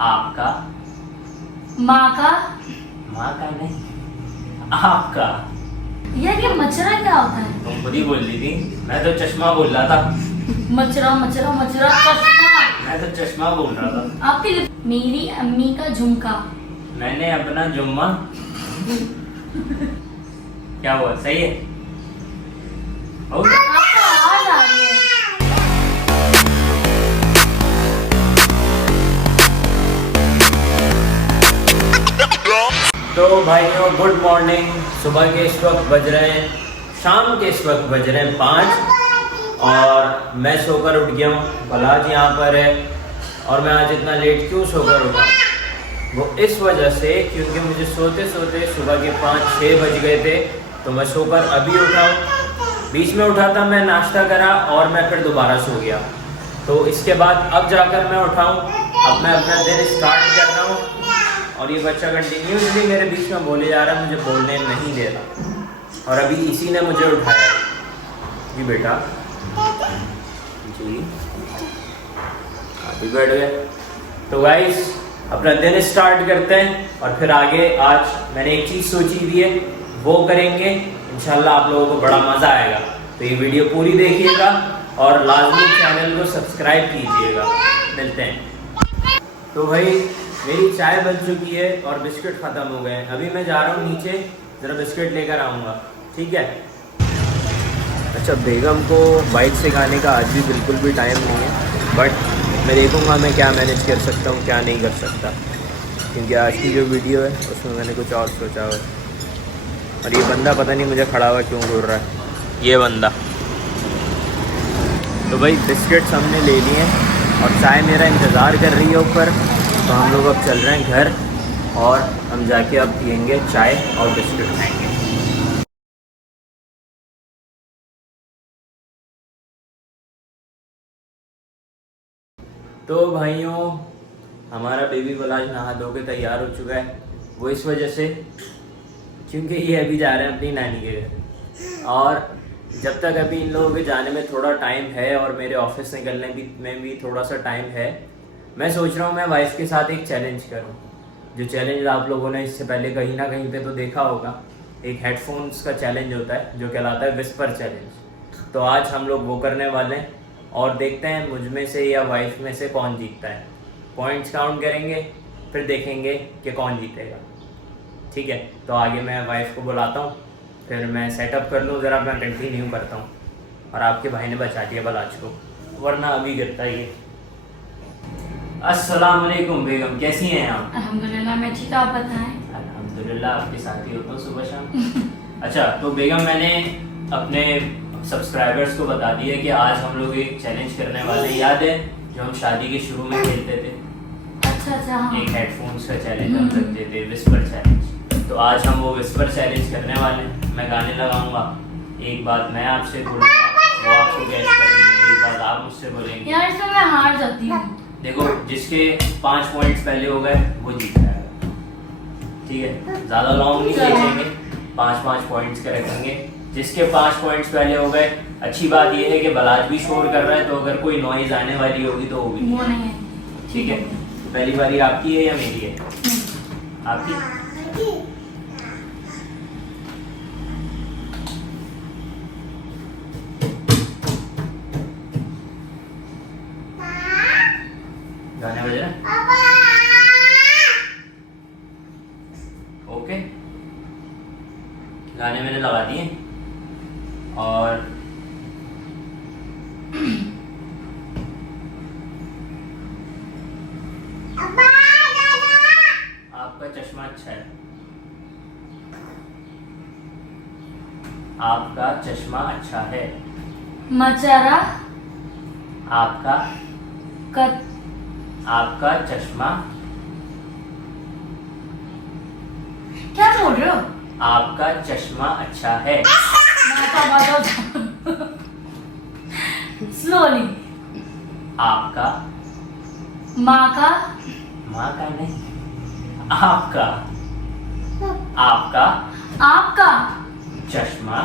आपका। माँ का। माँ का नहीं, आपका। यार ये मचरा क्या होता है? तुम खुद ही बोल रही थी, मैं तो चश्मा बोल रहा था। मचरा मचरा मचरा चश्मा। मैं तो चश्मा बोल रहा था। आपकी मेरी अम्मी का झुमका। मैंने अपना जुम्मा। क्या हुआ, सही है? हो गया? आपको आवाज आ रही है। तो भाइयों गुड मॉर्निंग। सुबह के इस वक्त बज रहे हैं, शाम के इस वक्त बज रहे हैं 5 और मैं सोकर उठ गया हूँ। बलाज यहाँ पर है और मैं आज इतना लेट क्यों सोकर उठा? वो इस वजह से क्योंकि मुझे सोते सोते सुबह के 5-6 बज गए थे, तो मैं सोकर अभी उठा हूँ। बीच में उठा था, मैं नाश्ता करा और मैं फिर दोबारा सो गया। तो इसके बाद अब जाकर मैं उठा हूँ, अब मैं अपना दिन स्टार्ट कर रहा हूँ। और ये बच्चा कंटिन्यूसली मेरे बीच में बोले जा रहा है, मुझे बोलने नहीं दे रहा। और अभी इसी ने मुझे उठाया। जी बेटा, जी अभी बैठ गए। तो गाइस अपना दिन स्टार्ट करते हैं और फिर आगे आज मैंने एक चीज़ सोची हुई है, वो करेंगे इंशाल्लाह। आप लोगों को बड़ा मज़ा आएगा, तो ये वीडियो पूरी देखिएगा और लाजमी चैनल को सब्सक्राइब कीजिएगा। मिलते हैं। तो भाई मेरी चाय बन चुकी है और बिस्किट ख़त्म हो गए हैं। अभी मैं जा रहा हूँ नीचे, ज़रा बिस्किट लेकर आऊँगा, ठीक है? अच्छा, बेगम को बाइक सिखाने का आज भी बिल्कुल भी टाइम नहीं है, बट मैं देखूँगा मैं क्या मैनेज कर सकता हूँ, क्या नहीं कर सकता, क्योंकि आज की जो वीडियो है उसमें मैंने कुछ और सोचा हुआ है। और ये बंदा पता नहीं मुझे खड़ा हुआ क्यों घूर रहा है, ये बंदा। तो भाई बिस्किट्स हमने ले लिए हैं और चाय मेरा इंतज़ार कर रही है ऊपर। तो हम लोग अब चल रहे हैं घर और हम जाके अब पियेंगे चाय और बिस्किट खाएंगे। तो भाइयों हमारा बेबी बलाज नहा धो के तैयार हो चुका है। वो इस वजह से क्योंकि ये अभी जा रहे हैं अपनी नानी के घर, और जब तक अभी इन लोगों के जाने में थोड़ा टाइम है और मेरे ऑफिस निकलने में भी थोड़ा सा टाइम है, मैं सोच रहा हूँ मैं वाइफ के साथ एक चैलेंज करूँ। जो चैलेंज आप लोगों ने इससे पहले कहीं ना कहीं पे तो देखा होगा, एक हेडफोन्स का चैलेंज होता है जो कहलाता है विस्पर चैलेंज। तो आज हम लोग वो करने वाले हैं और देखते हैं मुझ में से या वाइफ में से कौन जीतता है। पॉइंट्स काउंट करेंगे, फिर देखेंगे कि कौन जीतेगा, ठीक है? तो आगे मैं वाइफ को बुलाता हूँ, फिर मैं सेटअप कर लूँ ज़रा, मैं कंटिन्यू करता हूँ। और आपके भाई ने बचा दिया बलाज को, वरना अभी गिरता ही है। अस्सलाम वालेकुम बेगम, कैसी हैं आप? अल्हम्दुलिल्लाह मैं ठीक, आप बताएं। अल्हम्दुलिल्लाह, आपके साथ ही होता हूँ सुबह शाम। अच्छा, तो बेगम मैंने अपने सब्सक्राइबर्स को बता दिया कि आज हम लोग एक चैलेंज करने वाले हैं। याद है जो हम शादी के शुरू में खेलते थे? अच्छा अच्छा, हाँ। एक हेडफोन्स का चैलेंज हम रखते थे, विस्पर चैलेंज। तो आज हम वो विस्पर चैलेंज करने वाले हैं। मैं गाने लगाऊंगा, एक बात मैं आपसे बोलूँगा, वो आपको गैस करनी है, एक बात आप मुझसे बोलेंगे। यार इसमें मैं हार जाती हूँ। देखो, जिसके 5 पॉइंट्स पहले हो गए वो जीत जाएगा, ठीक है? ज़्यादा लॉन्ग नहीं खींचेंगे, 5-5 पॉइंट्स के रखेंगे। जिसके 5 पॉइंट्स पहले हो गए, अच्छी बात यह है कि बलाज भी शोर कर रहा है, तो अगर कोई नॉइज आने वाली होगी तो वो भी वो नहीं है, ठीक है? पहली बारी आपकी है या मेरी है? आपकी। गाने बज रहे हैं? ओके, गाने मैंने लगा दिए और आपका चश्मा अच्छा है, आपका चश्मा अच्छा है। मचरा आपका कत आपका चश्मा, क्या बोल रहे हो? आपका चश्मा अच्छा है। स्लोली। आपका। माँ का। माँ का नहीं, आपका। आपका आपका चश्मा,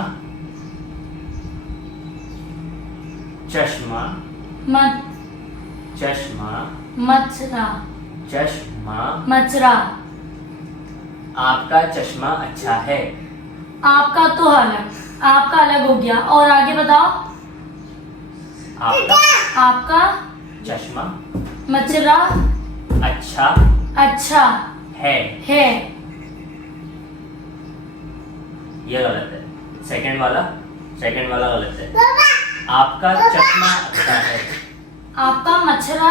चश्मा, मत चश्मा, मचरा चश्मा। मचरा। आपका चश्मा अच्छा है। आपका तो अलग, आपका अलग हो गया। और आगे बताओ। आपका आपका चश्मा मचरा अच्छा अच्छा है। है। ये गलत है। सेकंड वाला गलत है। आपका चश्मा अच्छा है। आपका मचरा,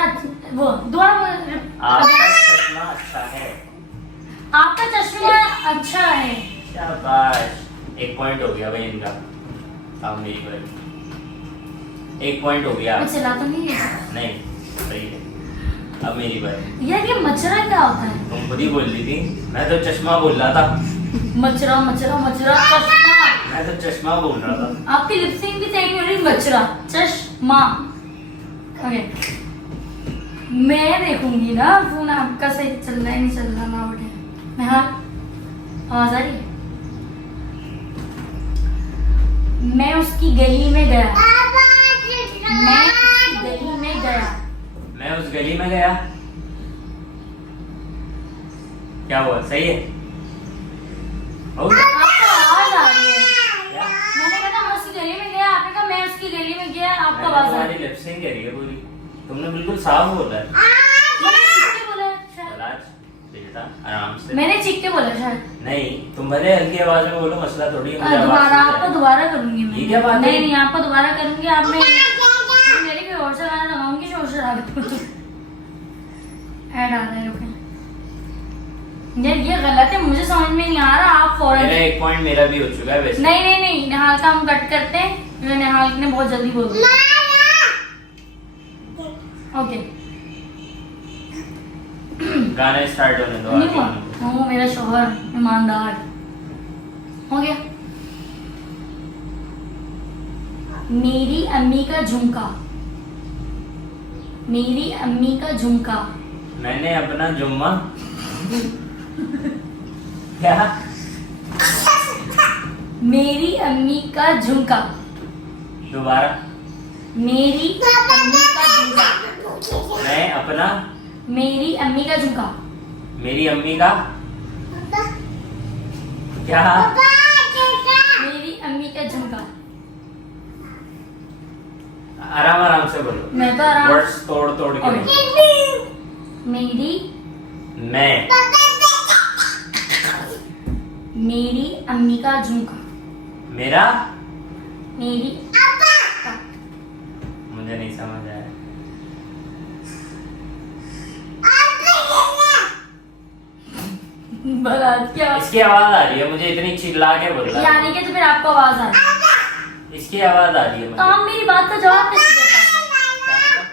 वो दोबारा बोल। आपका चश्मा अच्छा है। आपका चश्मा अच्छा है। शाबाश। 1 पॉइंट हो गया भाई इनका। अब मेरी बारी। 1 पॉइंट हो गया। मैं चला तो नहीं है। नहीं, सही है। अब मेरी बारी। यार ये मचरा क्या होता है? तुम खुद ही बोल रही थी, मैं तो चश्मा बोल रहा था। मचरा मचरा मचरा चश्मा। मैं तो चश्मा बोल रहा था। आपकी लिपसिंग भी सही हो रही। मचरा चश्मा। ओके, मैं देखूंगी ना फोन आपका सही चल रहा है नहीं चल रहा ना। उठे मैं, हाँ आवाज आ रही है। मैं उसकी गली में गया। मैं उसकी गली में गया। मैं उस गली में गया। क्या हुआ? सही है। हो गया? आपको आवाज आ रही है। क्या? मैंने कहा था मैं उसकी गली में गया, आपने कहा मैं उसकी गली में गया। आपको मैंने आवाज आ तुम्हारी रही है। लिपसिंग करी है पूरी। तुमने बिल्कुल साफ बोला है। मैंने चीख के बोला है शायद। बलाज, बेटा आराम से। मैंने चीख के बोला शायद। नहीं, तुम भले हल्की आवाज में बोलो, मसला थोड़ी है। मुझे आवाज दोबारा सुनना आपको है। दोबारा करूंगी मैं। ये क्या बात है? नहीं नहीं, आपको दोबारा करूंगी। आप मैं मेरी भी और से गाना लगाऊंगी। शोर शराबा ऐड आ रहा है। रुके यार, ये गलत है, मुझे समझ में नहीं आ रहा। आप फौरन मेरा 1 पॉइंट मेरा भी हो चुका है वैसे। नहीं नहीं नहीं, निहाल का हम कट करते हैं क्योंकि निहाल ने बहुत जल्दी बोल दिया। ओके, गाना स्टार्ट होने दो। नहीं आगे हुआ। होने दो। वो मेरा शौहर ईमानदार हो गया। मेरी अम्मी का झुमका। मेरी अम्मी का झुमका। मैंने अपना जुम्मा क्या? मेरी अम्मी का झुमका। दोबारा। मेरी अम्मी का झुमका। मैं अपना, मेरी अम्मी का झुमका। मेरी अम्मी का क्या? मेरी अम्मी का झुमका। आराम आराम से बोलो। मैं तो आराम। वर्ड्स तोड़ तोड़ के ओके। बोलो। मेरी मैं मेरी अम्मी का झुमका। मेरा, मेरी मुझे नहीं समझ आया। बलाज की आवाज। इसकी आवाज आ रही है मुझे, इतनी चिल्ला के बोल रहा यानी है। कि तो फिर आपको आवाज आ रही है। इसकी आवाज आ रही है तो मुझे। आप मेरी बात का जवाब कैसे देता है? क्या मतलब?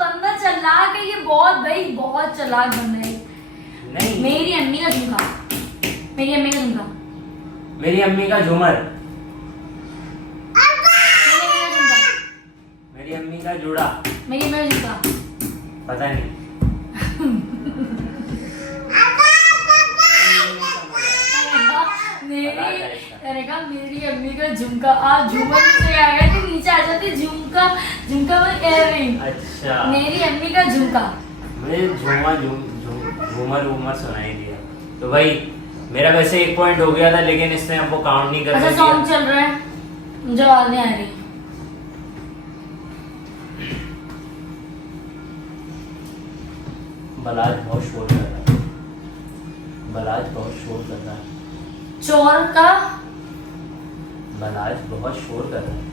बंदा चालाक है ये बहुत, भाई बहुत चालाक बंदा है। नहीं, मेरी अम्मी का झुमका। मेरी अम्मी का झुमका। मेरी अम्मी का झूमर। मेरी अम्मी का झुमका। मेरी अम्मी का जूड़ा। मेरी अम्मी का झुमका। पता नहीं। मैंने कहा मेरी अम्मी का झुमका। आप झूमर में से आ गए थे, नीचे आ जाते झुमका। झुमका मैं कह रही हूँ। अच्छा, मेरी अम्मी का झुमका। मुझे झूमर वूमर सुनाई दिया। तो भाई मेरा वैसे 1 पॉइंट हो गया था, लेकिन इसने हमको काउंट नहीं कर अच्छा दिया। सॉन्ग चल रहा है, मुझे आवाज नहीं आ रही। बलाज बहुत शोर कर रहा है। बलाज बहुत शोर कर रहा है। चोर का। बलाज बहुत शोर कर रहा है।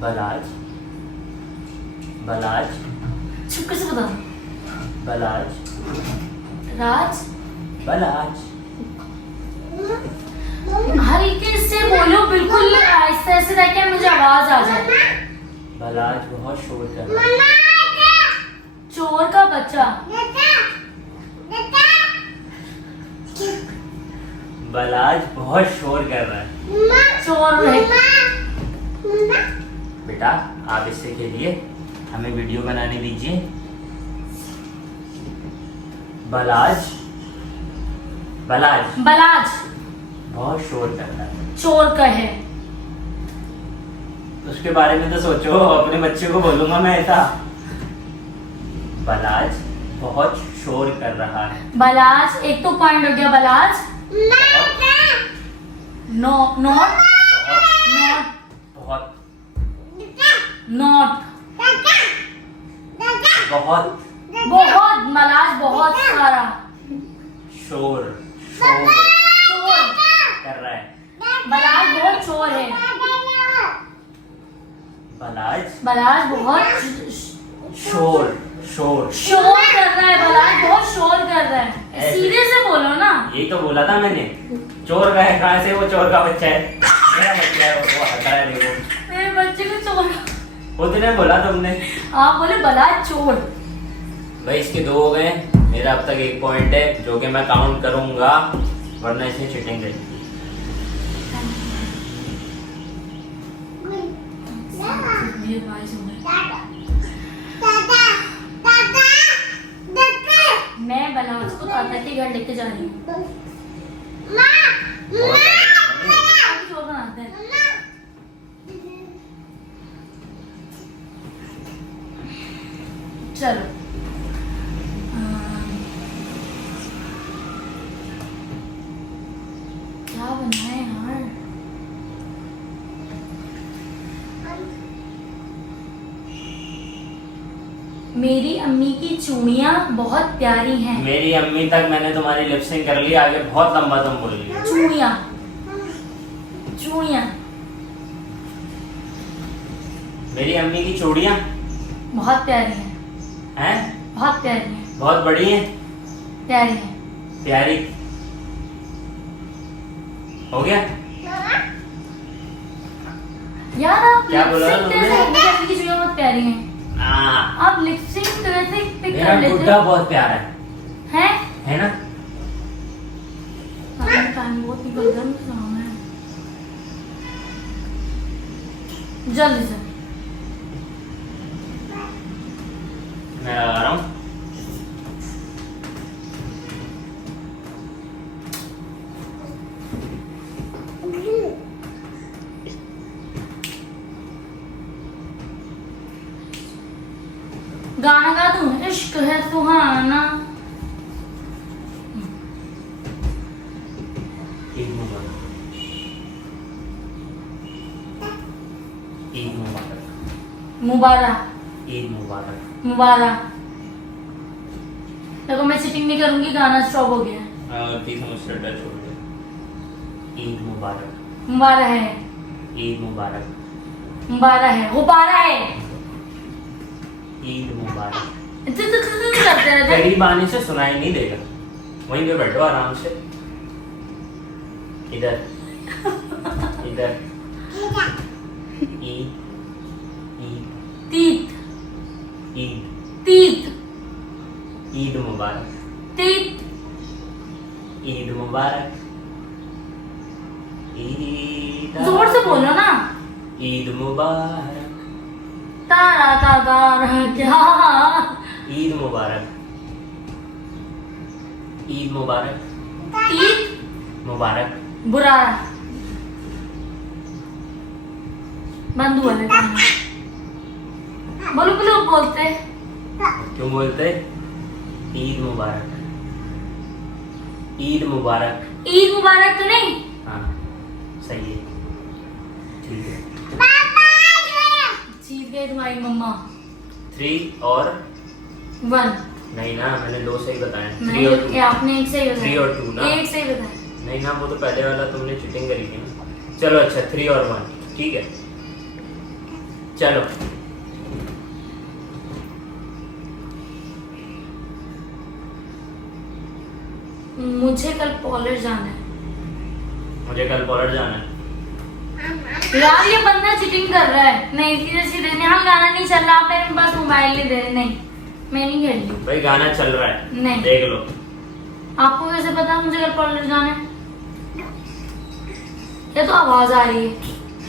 बलाज, बलाज, चुपके से बता। बलाज, राज। बलाज। हल्के से बोलो, बिल्कुल आहिस्ते आहिस्ते ताकि मुझे आवाज आ जाए। बलाज बहुत शोर कर रहा है। चोर का बच्चा। बलाज बहुत शोर कर रहा है। चोर है। बेटा आप इससे खेलिए, हमें वीडियो बनाने दीजिए। बलाज, बलाज बलाज बहुत शोर कर रहा है। चोर का है। उसके बारे में तो सोचो, अपने बच्चे को बोलूंगा मैं ऐसा। बलाज बहुत शोर कर रहा है। बलाज, एक तो पॉइंट हो गया बलाज। नो नॉट बहुत नॉट बहुत बहुत बलाज बहुत सारा शोर शोर शोर। कर रहा है। बलाज बहुत शोर है। बलाज बहुत शोर शोर शोर कर रहा है। बलाज बहुत शोर कर रहा है। सीधे से बोलो ना। यही तो बोला था मैंने। चोर का है, कहाँ से वो चोर का बच्चा है? मेरा बच्चा है, वो हंस रहा है देखो। मेरे बच्चे को चोर, उतने बोला तुमने। आप बोले बलाज चोर। भाई इसके 2 हो गए, मेरा अब तक 1 पॉइंट है जो कि मैं काउंट करूंगा, वरना इसने चीटिंग करी। ये भाई सुन रहे। मैं बलाज को ताता के घर लेके जा रही हूँ। बहुत ज्यादा आप शोर बनाते हैं। चलो क्या बनाए यार? मेरी अम्मी की चूड़ियाँ बहुत प्यारी हैं। मेरी अम्मी तक मैंने तुम्हारी लिपसिंग कर ली, आगे बहुत लंबा तुम बोल रही हो। चूड़ियाँ चूड़ियाँ मेरी अम्मी की चूड़ियाँ बहुत प्यारी हैं। हैं? बहुत प्यारी हैं। बहुत बड़ी हैं? प्यारी हैं। प्यारी हो गया? यार आप क्या बोला लिपसिंग तुमने? कैसे? मेरी अम्मी की चूड़ियाँ बहुत प्यारी हैं। आप लिपसिंग कैसे पिक मेरा कर लेते गुड्डा हो? बहुत प्यारा हैं? है ना? टाइम बहुत निकल गया मुझे काम है। जल्दी से मैं लगा रहा हूँ। गाना गा दूं? इश्क है सुहाना। ईद मुबारक। ईद मुबारक। मुबारक ईद मुबारक। मुबारक। देखो मैं सिटिंग नहीं करूंगी, गाना स्टॉप हो गया। तीसरा मुझसे टच छोड़ दे। ईद मुबारक। मुबारक है। ईद मुबारक। मुबारक है। गुब्बारा है। ईद मुबारक। करते रहते। करीब आने से सुनाई नहीं देगा, वहीं पे बैठो आराम से। इधर इधर। ईद ईद तीत ईद तीत ईद मुबारक। तीत ईद मुबारक। ईद जोर से बोलो ना। ईद मुबारक। तारा तारा क्या? ईद मुबारक। ईद मुबारक। तीत मुबारक। बुरा बंधु वाले गाना। बोलो बोलो बोलते। क्यों बोलते? ईद मुबारक। ईद मुबारक। ईद मुबारक तो नहीं। हाँ सही है, ठीक है। जीत गई तुम्हारी मम्मा। 3 और 1 नहीं ना, मैंने 2 सही बताए। 3 नहीं, और 2। ये आपने एक सही बताया। 3 और 2 ना? एक सही बताया। नहीं ना, वो तो पहले वाला तुमने चीटिंग करी थी ना। चलो अच्छा, 3 और 1 ठीक है। चलो मुझे कल कॉलेज जाना है। मुझे कल कॉलेज जाना है। यार ये बंदा चीटिंग कर रहा है। नहीं सीधे सीधे यहाँ गाना नहीं चल रहा, आप मेरे पास मोबाइल नहीं दे रहे। नहीं मैं नहीं खेल रही। भाई गाना चल रहा है, नहीं। देख लो। आपको कैसे पता मुझे कल कॉलेज जाना है? ये तो आवाज आ रही है,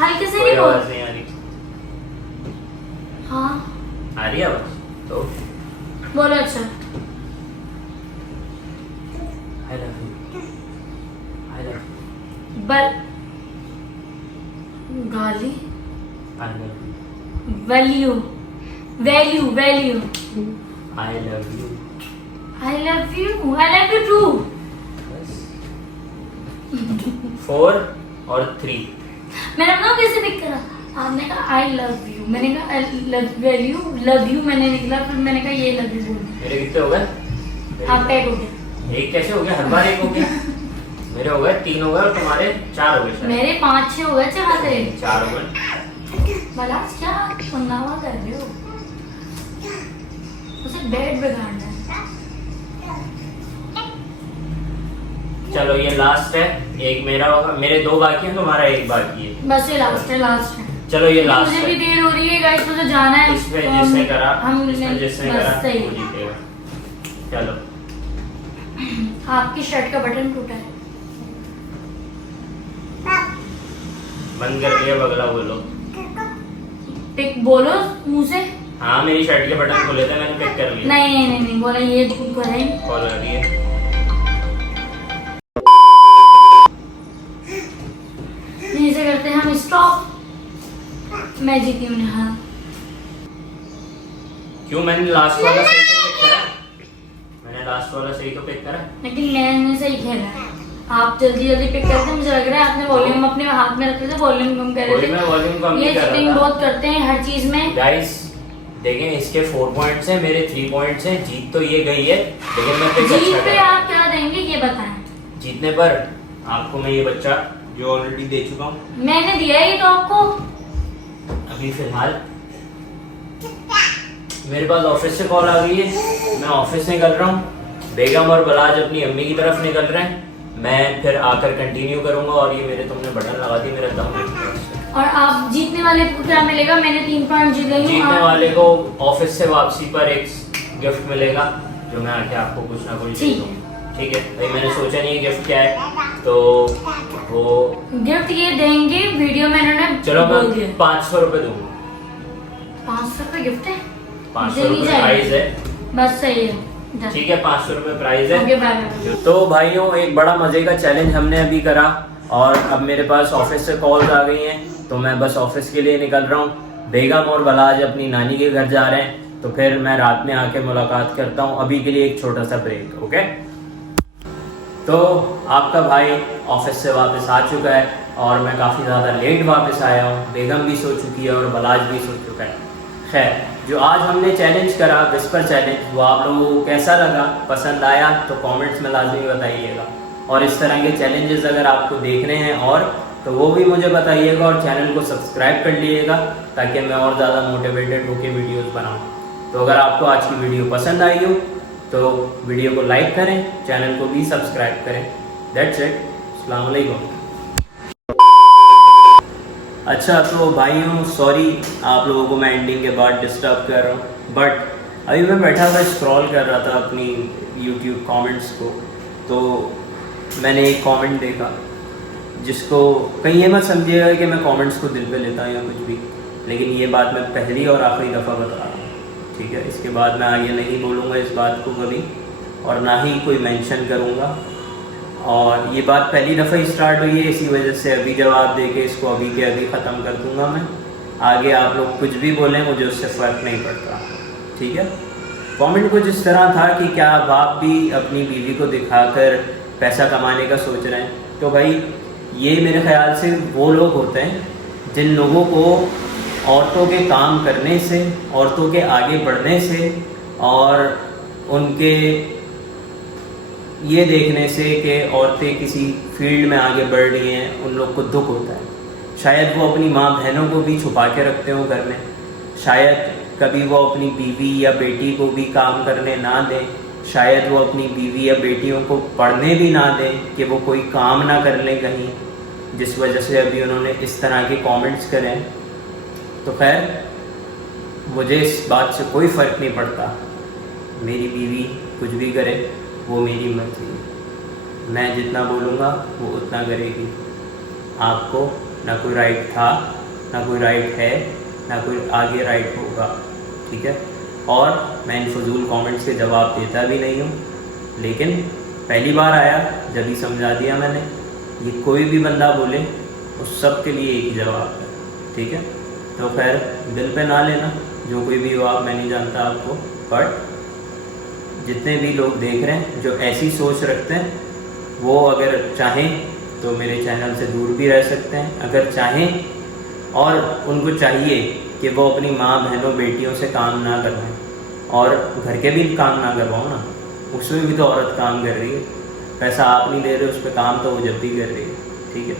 हल्के से कोई नहीं आवाज बोल। नहीं आ रही। हाँ आ रही है आवाज तो? बोलो। अच्छा I love you. I love you. बल गाली I love value value value I love you. I love you too. 4 और 3। मैंने अपना कैसे पिक करा? आपने कहा आई लव यू, मैंने कहा आई लव यू मैंने निकला, फिर मैंने कहा ये लव यू बोल। मेरे कितने हो गए? आपका एक हो गया। एक कैसे हो गया? हर बार एक हो गया। मेरे हो गए 3 हो गए और तुम्हारे 4 हो गए शायद। मेरे 5-6 हो गए। अच्छा से 4 हो गए। भला क्या पंगावा कर रहे हो? उसे बेड बिगाड़ना है। चलो ये लास्ट है, एक मेरा होगा, मेरे 2 बाकी हैं, तुम्हारा 1 बाकी है। बस ये लास्ट है। चलो ये लास्ट मुझे भी है। देर हो रही है गाइस, मुझे जाना है। इसमें तो जिसने करा, हम इसमें जिसने बस करा सही। वो जीतेगा। चलो आपकी शर्ट का बटन टूटा है। बंद कर दिया, बगला बोलो। पिक बोलो मुंह से। हाँ मेरी शर्ट के बटन खोले थे, मैंने पिक कर लिया। नहीं बोला ये करें। कॉल आ रही है। ऐसे करते हैं हम स्टॉप। मैं जीती हूँ। हाँ क्यों? मैंने लास्ट वाला सही तो पिक करा। मैंने लास्ट वाला सही तो पिक करा। लेकिन मैंने सही खेला है। आप जल्दी पिक करते, मुझे लग रहा है आपने वॉल्यूम अपने हाथ में रखे थे, वॉल्यूम कम कर कोई रहे मैं वॉल्यूम कम थे। नहीं ये कर चीटिंग रहा था। बहुत करते हैं हर चीज में। गाइस देखें, इसके 4 पॉइंट्स हैं, मेरे 3 पॉइंट्स हैं। जीत तो ये गई है, लेकिन मैं पिक जीत अच्छा पे करा। आप क्या देंगे ये बताएं। जीतने पर आपको मैं ये बच्चा जो ऑलरेडी दे चुका हूँ मैंने दिया ही तो आपको। अभी फिलहाल। मेरे पास ऑफिस से कॉल आ गई है, मैं ऑफिस निकल रहा हूँ। बेगम और बलाज अपनी अम्मी की तरफ निकल रहे हैं। मैं फिर आकर कंटिन्यू करूंगा। और ये मेरे तुमने बटन लगा दी, मेरा दम निकल रहा है। और आप जीतने वाले को क्या मिलेगा? मैंने 3 पॉइंट जीत गई हूँ। जीतने आप- वाले को ऑफिस से वापसी पर एक गिफ्ट मिलेगा, जो मैं आके आपको कुछ ना कुछ दे ठीक। दूंगा। ठीक है भाई, मैंने सोचा नहीं गिफ्ट क्या है, तो वो गिफ्ट ये देंगे वीडियो में इन्होंने चलो बोल मैं दिया। 500 रुपये दूंगा। 500 रुपए गिफ्ट है। 500 देनी रुपये चाहिए। प्राइस है। बस सही है। ठीक है 500 रुपये प्राइस आगे है। बाय। तो भाइयों एक बड़ा मजे का चैलेंज हमने अभी करा और अब मेरे पास ऑफिस से कॉल्स आ गई हैं, तो मैं बस ऑफिस के लिए निकल रहा हूँ। बेगम और बलाज अपनी नानी के घर जा रहे हैं, तो फिर मैं रात में आके मुलाकात करता हूँ। अभी के लिए एक छोटा सा ब्रेक। ओके, तो आपका भाई ऑफिस से वापस आ चुका है और मैं काफ़ी ज़्यादा लेट वापस आया हूँ। बेगम भी सो चुकी है और बलाज भी सो चुका है। खैर, जो आज हमने चैलेंज करा विस्पर चैलेंज, वो आप लोगों को कैसा लगा, पसंद आया तो कमेंट्स में लाजमी बताइएगा। और इस तरह के चैलेंजेस अगर आपको देखने हैं और तो वो भी मुझे बताइएगा और चैनल को सब्सक्राइब कर लीजिएगा, ताकि मैं और ज़्यादा मोटिवेटेड होकर वीडियोस बनाऊँ। तो अगर आपको आज की वीडियो पसंद आई हो तो वीडियो को लाइक करें, चैनल को भी सब्सक्राइब करें। That's it. अस्सलाम वालेकुम। अच्छा तो भाइयों सॉरी आप लोगों को मैं एंडिंग के बाद डिस्टर्ब कर रहा हूँ, बट अभी मैं बैठा हुआ स्क्रॉल कर रहा था अपनी यूट्यूब कमेंट्स को, तो मैंने एक कमेंट देखा जिसको कहीं ये मत समझिएगा कि मैं कमेंट्स को दिल पे लेता हूँ या कुछ भी, लेकिन ये बात मैं पहली और आखिरी दफ़ा बता रहा हूँ। ठीक है, इसके बाद मैं आगे नहीं बोलूँगा इस बात को कभी, और ना ही कोई मेंशन करूँगा। और ये बात पहली दफ़ा ही स्टार्ट हुई है, इसी वजह से अभी जवाब दे के इसको अभी के अभी ख़त्म कर दूँगा मैं। आगे आप लोग कुछ भी बोलें, मुझे उससे फ़र्क नहीं पड़ता। ठीक है, कमेंट कुछ इस तरह था कि क्या बाप भी अपनी बीवी को दिखाकर पैसा कमाने का सोच रहे हैं। तो भाई ये मेरे ख्याल से वो लोग होते हैं जिन लोगों को औरतों के काम करने से, औरतों के आगे बढ़ने से और उनके ये देखने से कि औरतें किसी फील्ड में आगे बढ़ रही हैं, उन लोग को दुख होता है। शायद वो अपनी माँ बहनों को भी छुपा के रखते हो घर में, शायद कभी वो अपनी बीवी या बेटी को भी काम करने ना दें, शायद वो अपनी बीवी या बेटियों को पढ़ने भी ना दें कि वो कोई काम ना कर लें कहीं, जिस वजह से अभी उन्होंने इस तरह के कमेंट्स करें। तो खैर मुझे इस बात से कोई फ़र्क नहीं पड़ता, मेरी बीवी कुछ भी करे वो मेरी मर्जी है, मैं जितना बोलूँगा वो उतना करेगी। आपको ना कोई राइट था, ना कोई राइट है, ना कोई आगे राइट होगा। ठीक है, और मैं इन फजूल कमेंट्स के जवाब देता भी नहीं हूँ, लेकिन पहली बार आया जब ही समझा दिया मैंने। ये कोई भी बंदा बोले उस सब के लिए एक ही जवाब है। ठीक है, तो खैर दिल पे ना लेना, जो कोई भी हो आप, मैं नहीं जानता आपको, बट जितने भी लोग देख रहे हैं जो ऐसी सोच रखते हैं वो अगर चाहें तो मेरे चैनल से दूर भी रह सकते हैं, अगर चाहें और उनको चाहिए कि वो अपनी माँ बहनों बेटियों से काम ना करवाएं और घर के भी काम ना करवाओ ना, उसमें भी तो औरत काम कर रही है, पैसा आप नहीं दे रहे उस पर काम तो वो जब भी कर रही है, ठीक है।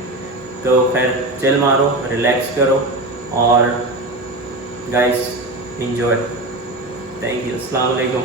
तो खैर चिल मारो, रिलैक्स करो और गाइस एंजॉय। थैंक यू, अस्सलाम वालेकुम।